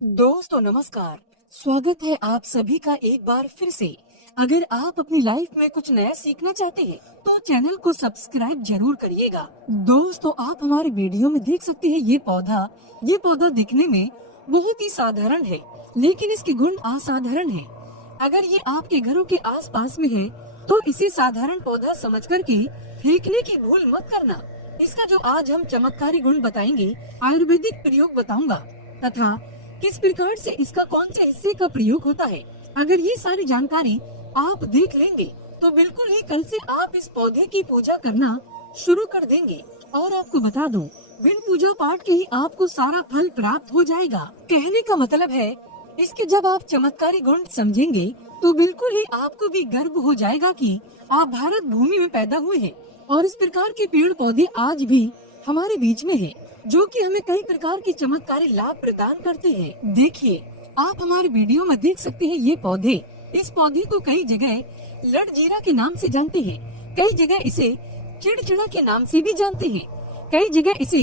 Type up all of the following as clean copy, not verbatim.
दोस्तों नमस्कार। स्वागत है आप सभी का एक बार फिर से। अगर आप अपनी लाइफ में कुछ नया सीखना चाहते हैं तो चैनल को सब्सक्राइब जरूर करिएगा। दोस्तों आप हमारे वीडियो में देख सकते हैं ये पौधा दिखने में बहुत ही साधारण है, लेकिन इसके गुण असाधारण है। अगर ये आपके घरों के आसपास में है तो इसे साधारण पौधा समझ कर के फेंकने की भूल मत करना। इसका जो आज हम चमत्कारी गुण बताएंगे, आयुर्वेदिक प्रयोग बताऊंगा तथा किस प्रकार से इसका कौन से हिस्से का प्रयोग होता है। अगर ये सारी जानकारी आप देख लेंगे तो बिल्कुल ही कल से आप इस पौधे की पूजा करना शुरू कर देंगे। और आपको बता दूं, बिन पूजा पाठ के ही आपको सारा फल प्राप्त हो जाएगा। कहने का मतलब है इसके जब आप चमत्कारी गुण समझेंगे तो बिल्कुल ही आपको भी गर्व हो जाएगा कि आप भारत भूमि में पैदा हुए हैं और इस प्रकार के पेड़ पौधे आज भी हमारे बीच में है, जो कि हमें कई प्रकार के चमत्कारी लाभ प्रदान करते हैं। देखिए, आप हमारे वीडियो में देख सकते हैं ये पौधे। इस पौधे को कई जगह लड़जीरा के नाम से जानते हैं, कई जगह इसे चिड़चिड़ा के नाम से भी जानते हैं, कई जगह इसे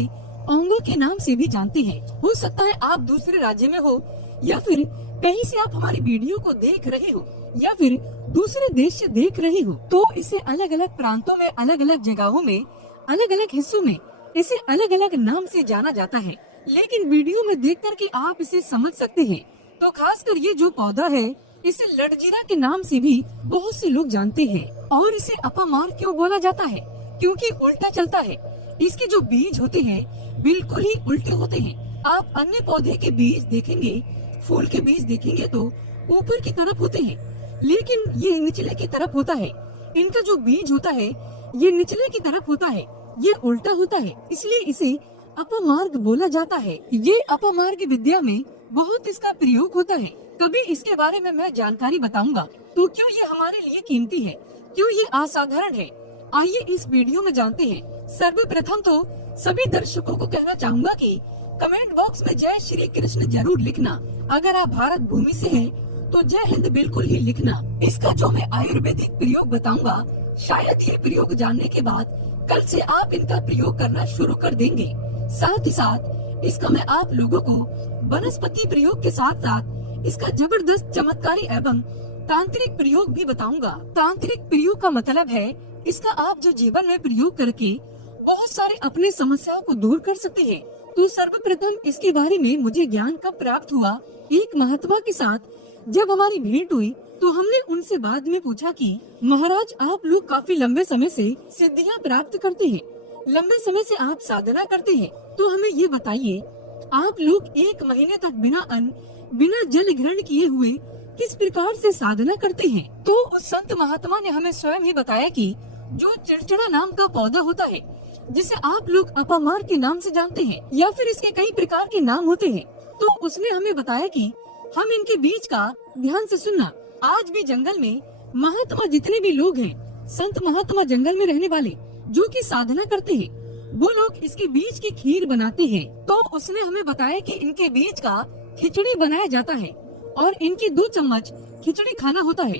ओंगो के नाम से भी जानते हैं। हो सकता है आप दूसरे राज्य में हो या फिर कहीं से आप हमारी वीडियो को देख रहे हो या फिर दूसरे देश से देख रहे हो, तो इसे अलग अलग प्रांतों में, अलग अलग जगहों में, अलग अलग हिस्सों में इसे अलग अलग नाम से जाना जाता है। लेकिन वीडियो में देख कर के आप इसे समझ सकते हैं। तो खासकर ये जो पौधा है इसे लड़जीरा के नाम से भी बहुत से लोग जानते हैं। और इसे अपामार क्यों बोला जाता है? क्योंकि उल्टा चलता है। इसके जो बीज होते हैं बिल्कुल ही उल्टे होते हैं। आप अन्य पौधे के बीज देखेंगे, फूल के बीज देखेंगे तो ऊपर की तरफ होते हैं, लेकिन ये निचले की तरफ होता है। इनका जो बीज होता है ये निचले की तरफ होता है, ये उल्टा होता है, इसलिए इसे अपमार्ग बोला जाता है। ये अपमार्ग विद्या में बहुत इसका प्रयोग होता है। कभी इसके बारे में मैं जानकारी बताऊंगा। तो क्यों ये हमारे लिए कीमती है, क्यों ये असाधारण है, आइए इस वीडियो में जानते हैं। सर्वप्रथम तो सभी दर्शकों को कहना चाहूँगा कि कमेंट बॉक्स में जय श्री कृष्ण जरूर लिखना। अगर आप भारत भूमि से हैं तो जय हिंद बिल्कुल ही लिखना। इसका जो मैं आयुर्वेदिक प्रयोग बताऊंगा, शायद ये प्रयोग जानने के बाद कल से आप इनका प्रयोग करना शुरू कर देंगे। साथ ही साथ इसका मैं आप लोगों को वनस्पति प्रयोग के साथ साथ इसका जबरदस्त चमत्कारी एवं तांत्रिक प्रयोग भी बताऊंगा। तांत्रिक प्रयोग का मतलब है इसका आप जो जीवन में प्रयोग करके बहुत सारे अपने समस्याओं को दूर कर सकते हैं। तो सर्वप्रथम इसके बारे में मुझे ज्ञान कब प्राप्त हुआ, एक महात्मा के साथ जब हमारी भेंट हुई तो हमने उनसे बाद में पूछा कि महाराज आप लोग काफी लंबे समय से सिद्धियां प्राप्त करते हैं, लंबे समय से आप साधना करते हैं, तो हमें ये बताइए आप लोग 1 महीने तक बिना अन्न बिना जल ग्रहण किए हुए किस प्रकार से साधना करते हैं। तो उस संत महात्मा ने हमें स्वयं ही बताया कि जो चिड़चिड़ा नाम का पौधा होता है, जिसे आप लोग अपामार के नाम से जानते हैं या फिर इसके कई प्रकार के नाम होते हैं, तो उसने हमें बताया कि हम इनके बीज का ध्यान से सुनना। आज भी जंगल में महात्मा जितने भी लोग हैं, संत महात्मा जंगल में रहने वाले जो कि साधना करते हैं, वो लोग इसके बीज की खीर बनाते हैं। तो उसने हमें बताया कि इनके बीज का खिचड़ी बनाया जाता है और इनकी 2 चम्मच खिचड़ी खाना होता है।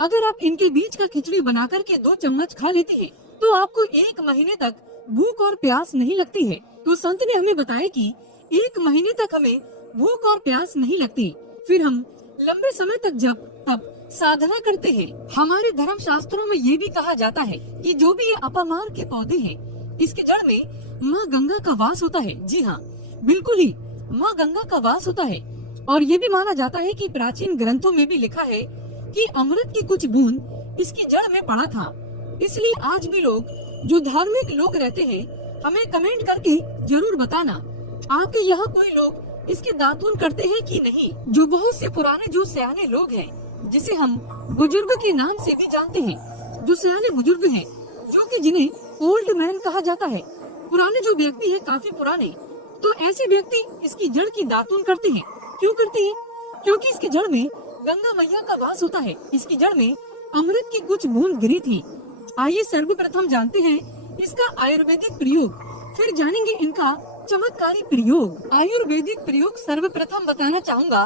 अगर आप इनके बीज का खिचड़ी बनाकर के 2 चम्मच खा लेते हैं तो आपको 1 महीने तक भूख और प्यास नहीं लगती है। तो संत ने हमें बताया कि 1 महीने तक हमें भूख और प्यास नहीं लगती। फिर हम लंबे समय तक जब तब साधना करते हैं। हमारे धर्म शास्त्रों में ये भी कहा जाता है कि जो भी ये अपामार के पौधे हैं, इसके जड़ में माँ गंगा का वास होता है। जी हाँ, बिल्कुल ही माँ गंगा का वास होता है। और ये भी माना जाता है कि प्राचीन ग्रंथों में भी लिखा है कि अमृत की कुछ बूंद इसकी जड़ में पड़ा था। इसलिए आज भी लोग जो धार्मिक लोग रहते हैं, हमें कमेंट करके जरूर बताना आपके यहाँ कोई लोग इसके दातून करते हैं कि नहीं। जो बहुत से पुराने जो सयाने लोग हैं, जिसे हम बुजुर्ग के नाम से भी जानते हैं, जो सयाने बुजुर्ग हैं, जो कि जिन्हें ओल्ड मैन कहा जाता है, पुराने जो व्यक्ति हैं, काफी पुराने, तो ऐसे व्यक्ति इसकी जड़ की दातून करते हैं। क्यों करते हैं? क्योंकि इसकी जड़ में गंगा मैया का वास होता है। इसकी जड़ में अमृत की कुछ बूंद गिरी थी। आइए सर्वप्रथम जानते हैं इसका आयुर्वेदिक प्रयोग, फिर जानेंगे इनका चमत्कारी प्रयोग। आयुर्वेदिक प्रयोग सर्वप्रथम बताना चाहूँगा।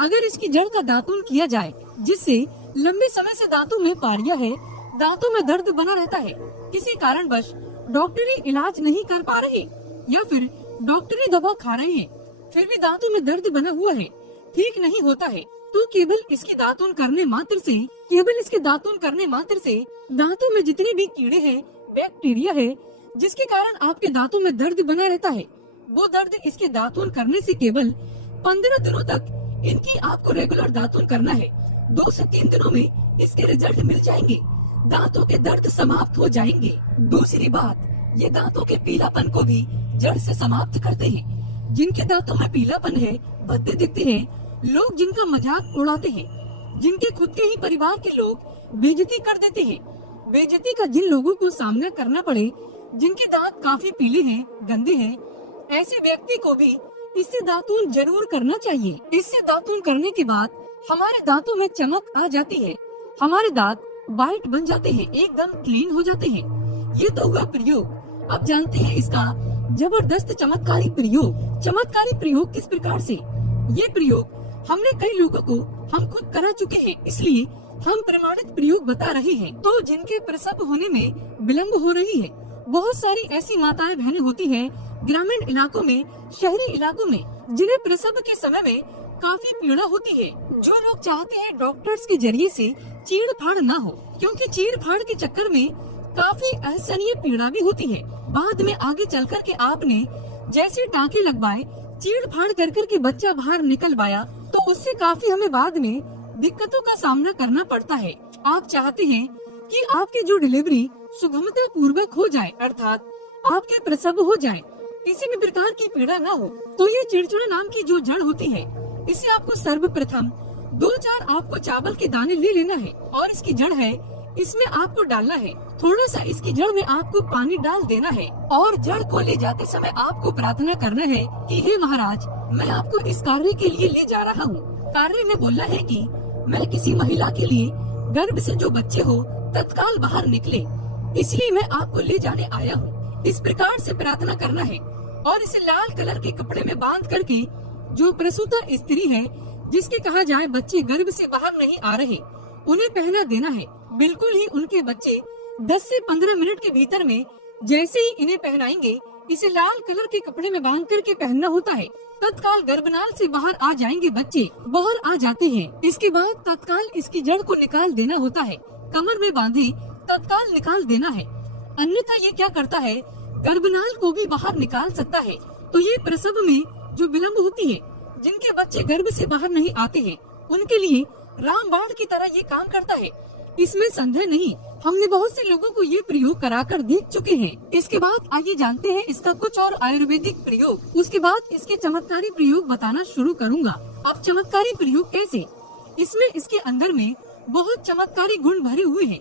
अगर इसकी जड़ का दातून किया जाए, जिससे लंबे समय से दांतों में पारिया है, दांतों में दर्द बना रहता है, किसी कारणवश डॉक्टरी इलाज नहीं कर पा रहे या फिर डॉक्टरी दवा खा रहे हैं, फिर भी दांतों में दर्द बना हुआ है, ठीक नहीं होता है, तो केवल इसके दातून करने मात्र से दांतों में जितने भी कीड़े हैं, बैक्टीरिया है, जिसके कारण आपके दांतों में दर्द बना रहता है, वो दर्द इसके दातून करने से केवल 15 दिनों तक इनकी आपको रेगुलर दातून करना है। 2 से 3 दिनों में इसके रिजल्ट मिल जाएंगे, दांतों के दर्द समाप्त हो जाएंगे। दूसरी बात, ये दांतों के पीलापन को भी जड़ से समाप्त करते हैं। जिनके दांतों में पीलापन है, भद्दे दिखते हैं, लोग जिनका मजाक उड़ाते हैं, जिनके खुद के ही परिवार के लोग बेइज्जती कर देते हैं, बेइज्जती का जिन लोगों को सामना करना पड़े, जिनके दांत काफी पीले हैं, गंदे हैं, ऐसे व्यक्ति को भी इससे दातून जरूर करना चाहिए। इससे दातून करने के बाद हमारे दांतों में चमक आ जाती है, हमारे दांत वाइट बन जाते हैं, एकदम क्लीन हो जाते हैं। ये तो हुआ प्रयोग। अब जानते हैं इसका जबरदस्त चमत्कारी प्रयोग किस प्रकार से। ये प्रयोग हमने कई लोगों को हम खुद करा चुके हैं, इसलिए हम प्रमाणित प्रयोग बता रहे हैं। तो जिनके प्रसव होने में विलम्ब हो रही है, बहुत सारी ऐसी माताएं बहनें होती हैं ग्रामीण इलाकों में, शहरी इलाकों में, जिन्हें प्रसव के समय में काफी पीड़ा होती है। जो लोग चाहते हैं डॉक्टर्स के जरिए से चीड़ फाड़ ना हो, क्योंकि चीड़ फाड़ के चक्कर में काफी असहनीय पीड़ा भी होती है। बाद में आगे चल कर के आपने जैसे टाँके लगवाए, चीड़ फाड़ कर के बच्चा बाहर निकल पाया, तो उससे काफी हमें बाद में दिक्कतों का सामना करना पड़ता है। आप चाहते हैं कि आपकी जो डिलीवरी सुगमता पूर्वक हो जाए, अर्थात आपके प्रसव हो जाए, किसी भी प्रकार की पीड़ा ना हो, तो ये चिड़चिड़ा नाम की जो जड़ होती है, इसे आपको सर्वप्रथम 2-4 आपको चावल के दाने ले लेना है, और इसकी जड़ है, इसमें आपको डालना है, थोड़ा सा इसकी जड़ में आपको पानी डाल देना है, और जड़ को ले जाते समय आपको प्रार्थना करना है कि हे महाराज, मैं आपको इस कार्य के लिए ले जा रहा हूँ। कार्य में बोलना है कि मैं किसी महिला के लिए गर्भ से जो बच्चे हो तत्काल बाहर निकले, इसलिए मैं आपको ले जाने आया हूँ। इस प्रकार से प्रार्थना करना है, और इसे लाल कलर के कपड़े में बांध करके जो प्रसूता स्त्री है, जिसके कहा जाए बच्चे गर्भ से बाहर नहीं आ रहे, उन्हें पहना देना है। बिल्कुल ही उनके बच्चे 10 से 15 मिनट के भीतर में जैसे ही इन्हें पहनाएंगे, इसे लाल कलर के कपड़े में बांध करके पहनना होता है, तत्काल गर्भनाल से बाहर आ जाएंगे बच्चे, बाहर आ जाते हैं। इसके बाद तत्काल इसकी जड़ को निकाल देना होता है, कमर में बांधे तत्काल निकाल देना है, अन्यथा ये क्या करता है, गर्भनाल को भी बाहर निकाल सकता है। तो ये प्रसव में जो विलम्ब होती है, जिनके बच्चे गर्भ से बाहर नहीं आते हैं, उनके लिए रामबाण की तरह ये काम करता है, इसमें संदेह नहीं। हमने बहुत से लोगों को ये प्रयोग कराकर देख चुके हैं। इसके बाद आइए जानते हैं इसका कुछ और आयुर्वेदिक प्रयोग। उसके बाद इसके चमत्कारी प्रयोग बताना शुरू करूंगा। अब चमत्कारी प्रयोग कैसे, इसमें इसके अंदर में बहुत चमत्कारी गुण भरे हुए हैं।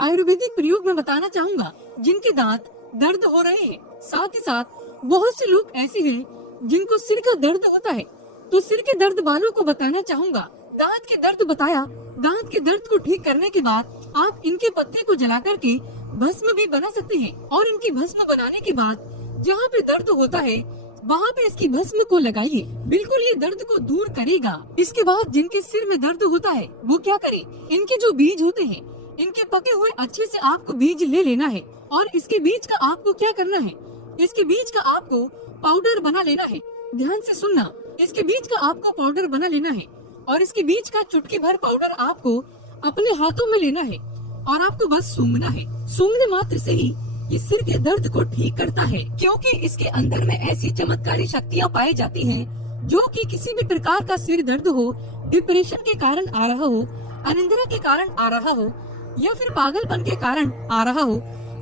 आयुर्वेदिक प्रयोग में बताना चाहूँगा, जिनके दांत दर्द हो रहे हैं, साथ ही साथ बहुत से लोग ऐसे हैं जिनको सिर का दर्द होता है, तो सिर के दर्द वालों को बताना चाहूँगा। दांत के दर्द बताया, दांत के दर्द को ठीक करने के बाद आप इनके पत्ते को जला करके भस्म भी बना सकते हैं, और इनकी भस्म बनाने के बाद जहाँ पे दर्द होता है वहाँ पे इसकी भस्म को लगाइए, बिल्कुल ये दर्द को दूर करेगा। इसके बाद जिनके सिर में दर्द होता है वो क्या करे, इनके जो बीज होते हैं, इनके पके हुए अच्छे से आपको बीज ले लेना है, और इसके बीज का आपको क्या करना है, इसके बीज का आपको पाउडर बना लेना है। ध्यान से सुनना, इसके बीज का आपको पाउडर बना लेना है, और इसके बीज का चुटकी भर पाउडर आपको अपने हाथों में लेना है, और आपको बस सूंघना है। सूंघने मात्र से ही ये सिर के दर्द को ठीक करता है, क्योंकि इसके अंदर में ऐसी चमत्कारी शक्तियाँ पाई जाती हैं, जो कि किसी भी प्रकार का सिर दर्द हो, डिप्रेशन के कारण आ रहा हो, अनिद्रा के कारण आ रहा हो, या फिर पागलपन के कारण आ रहा हो,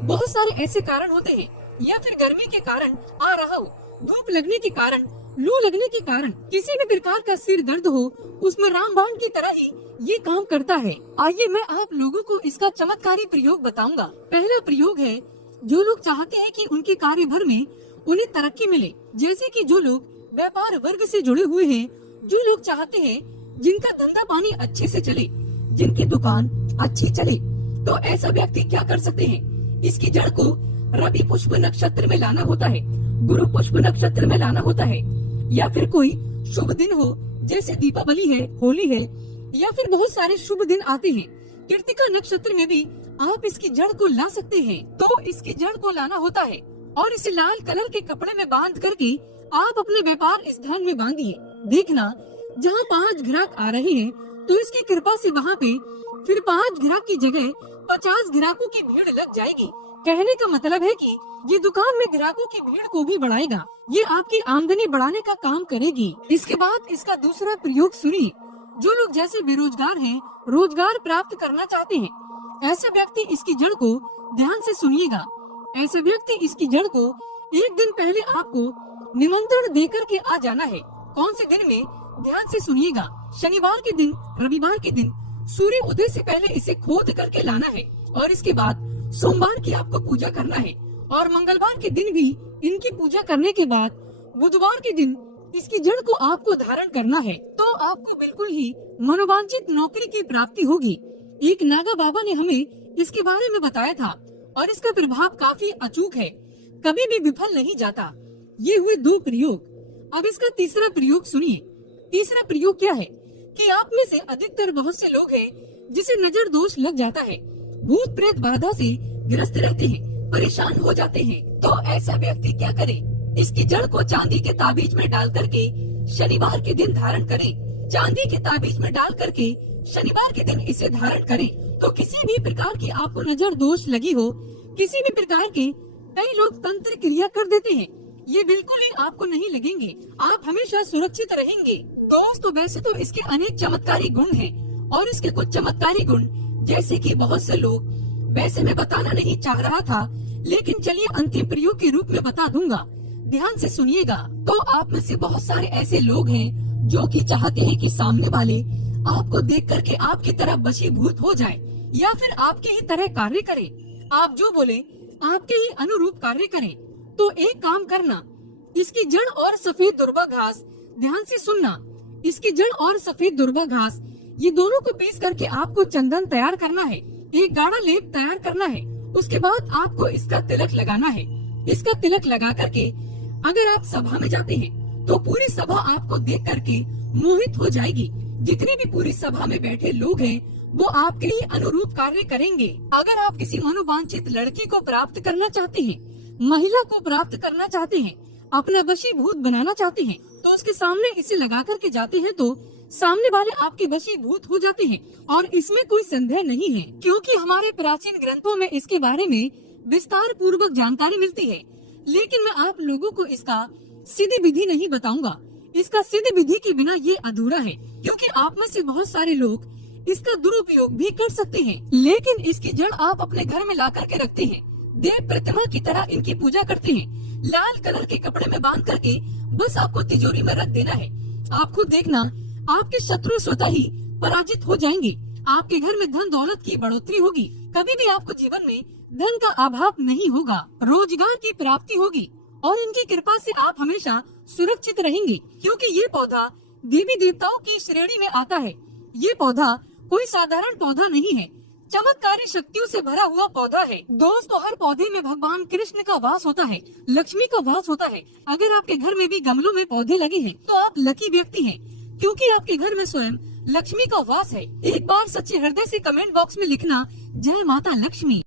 बहुत सारे ऐसे कारण होते हैं, या फिर गर्मी के कारण आ रहा हो, धूप लगने के कारण, लू लगने के कारण, किसी भी प्रकार का सिर दर्द हो, उसमें रामबाण की तरह ही ये काम करता है। आइए मैं आप लोगों को इसका चमत्कारी प्रयोग बताऊंगा। पहला प्रयोग है, जो लोग चाहते हैं कि उनके कार्य भर में उन्हें तरक्की मिले, जैसे कि जो लोग व्यापार वर्ग से जुड़े हुए हैं, जो लोग चाहते हैं जिनका धंधा पानी अच्छे से चले, जिनकी दुकान अच्छी चले, तो ऐसा व्यक्ति क्या कर सकते हैं, इसकी जड़ को रवि पुष्प नक्षत्र में लाना होता है, गुरु पुष्प नक्षत्र में लाना होता है, या फिर कोई शुभ दिन हो, जैसे दीपावली है, होली है, या फिर बहुत सारे शुभ दिन आते हैं। कृतिका नक्षत्र में भी आप इसकी जड़ को ला सकते हैं। तो इसकी जड़ को लाना होता है, और इसे लाल कलर के कपड़े में बांध करके आप अपने व्यापार इस ध्यान में बांधिए, देखना जहाँ 5 ग्राहक आ रहे हैं तो इसकी कृपा से वहाँ पे फिर 5 ग्राहक की जगह 50 ग्राहकों की भीड़ लग जाएगी। कहने का मतलब है कि ये दुकान में ग्राहकों की भीड़ को भी बढ़ाएगा। ये आपकी आमदनी बढ़ाने का काम करेगी। इसके बाद इसका दूसरा प्रयोग सुनिए। जो लोग जैसे बेरोजगार हैं, रोजगार प्राप्त करना चाहते हैं, ऐसे व्यक्ति इसकी जड़ को ध्यान से सुनिएगा। ऐसे व्यक्ति इसकी जड़ को एक दिन पहले आपको निमंत्रण देकर के आ जाना है। कौन से दिन में, ध्यान से सुनिएगा। शनिवार के दिन, रविवार के दिन सूर्य उदय से पहले इसे खोद करके लाना है और इसके बाद सोमवार की आपको पूजा करना है और मंगलवार के दिन भी इनकी पूजा करने के बाद बुधवार के दिन इसकी जड़ को आपको धारण करना है। तो आपको बिल्कुल ही मनोवांछित नौकरी की प्राप्ति होगी। एक नागा बाबा ने हमें इसके बारे में बताया था और इसका प्रभाव काफी अचूक है, कभी भी विफल नहीं जाता। ये हुए 2 प्रयोग। अब इसका तीसरा प्रयोग सुनिए। तीसरा प्रयोग क्या है कि आप में से अधिकतर बहुत से लोग हैं जिसे नजर दोष लग जाता है, भूत प्रेत बाधा से ग्रस्त रहते हैं, परेशान हो जाते हैं। तो ऐसा व्यक्ति क्या करे? इसकी जड़ को चांदी के ताबीज में डाल करके शनिवार के दिन धारण करे। चांदी के ताबीज में डाल करके शनिवार के दिन इसे धारण करे तो किसी भी प्रकार की आपको नजर दोष लगी हो, किसी भी प्रकार के, कई लोग तंत्र क्रिया कर देते हैं, ये बिल्कुल ही आपको नहीं लगेंगे। आप हमेशा सुरक्षित रहेंगे। दोस्तों, वैसे तो इसके अनेक चमत्कारी गुण हैं और इसके कुछ चमत्कारी गुण जैसे कि बहुत से लोग, वैसे मैं बताना नहीं चाह रहा था, लेकिन चलिए अंतिम प्रयोग के रूप में बता दूंगा। ध्यान से सुनिएगा। तो आप में से बहुत सारे ऐसे लोग हैं जो कि चाहते हैं कि सामने वाले आपको देख करके आपकी तरह वशीभूत हो जाए या फिर आपके ही तरह कार्य करे। आप जो बोले आपके ही अनुरूप कार्य करें। तो एक काम करना, इसकी जड़ और सफेद दुर्वा घास, ध्यान से सुनना, इसकी जड़ और सफेद दुर्वा घास ये दोनों को पीस करके आपको चंदन तैयार करना है, एक गाढ़ा लेप तैयार करना है। उसके बाद आपको इसका तिलक लगाना है। इसका तिलक लगा करके अगर आप सभा में जाते हैं तो पूरी सभा आपको देख करके मोहित हो जाएगी। जितने भी पूरी सभा में बैठे लोग हैं वो आपके ही अनुरूप कार्य करेंगे। अगर आप किसी मनोवांछित लड़की को प्राप्त करना चाहते हैं, महिला को प्राप्त करना चाहते हैं, अपना वशीभूत बनाना चाहते हैं, तो उसके सामने इसे लगा करके जाते हैं तो सामने वाले आपके वशीभूत हो जाते हैं और इसमें कोई संदेह नहीं है, क्योंकि हमारे प्राचीन ग्रंथों में इसके बारे में विस्तार पूर्वक जानकारी मिलती है। लेकिन मैं आप लोगों को इसका सीधी विधि नहीं बताऊंगा। इसका सीधी विधि के बिना ये अधूरा है, क्योंकि आप में से बहुत सारे लोग इसका दुरुपयोग भी कर सकते हैं। लेकिन इसकी जड़ आप अपने घर में ला करके रखते हैं, देव प्रतिमा की तरह इनकी पूजा करते हैं, लाल कलर के कपड़े में बांध करके बस आपको तिजोरी में रख देना है। आप खुद देखना, आपके शत्रु स्वतः ही पराजित हो जाएंगे। आपके घर में धन दौलत की बढ़ोतरी होगी। कभी भी आपको जीवन में धन का अभाव नहीं होगा। रोजगार की प्राप्ति होगी और इनकी कृपा से आप हमेशा सुरक्षित रहेंगे, क्योंकि ये पौधा देवी देवताओं की श्रेणी में आता है। ये पौधा कोई साधारण पौधा नहीं है, चमत्कारी शक्तियों से भरा हुआ पौधा है। दोस्तों, हर पौधे में भगवान कृष्ण का वास होता है, लक्ष्मी का वास होता है। अगर आपके घर में भी गमलों में पौधे लगे हैं तो आप लकी व्यक्ति हैं, क्योंकि आपके घर में स्वयं लक्ष्मी का वास है। एक बार सच्चे हृदय से कमेंट बॉक्स में लिखना, जय माता लक्ष्मी।